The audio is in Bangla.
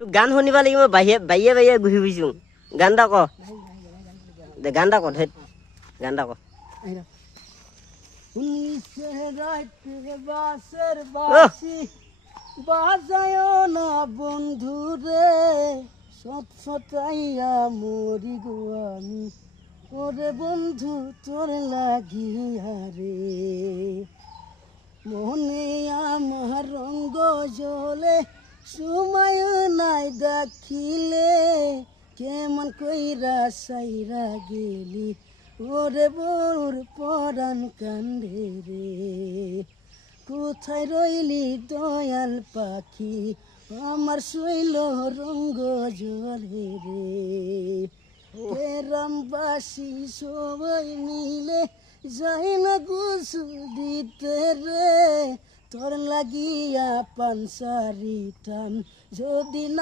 গান শুনিবা লাগিব বাহিৰে বাহিৰে বাহিৰে ঘূৰি ফুৰিছোঁ গান এটা ক দে গান এটা ক ধেত গান এটা ক বাজায় না বন্ধু রে সৎসতাইয়া মরি গো আমি ওরে বন্ধু তোর লাগিয়া রে মনে আমার রঙ্গ জলে সময় নাই দেখিলে কেমন কইরা সাইরা গেলি ওরে বোর পরাণ কান্দে রে কোথায় রইলি দয়াল পাখি আমার শৈল রঙ্গ জলে রে গ্রামবাসী সবাই মিলে যাই না গুসু দিতে রে তোর লাগিয়া পানসারি টান যদি না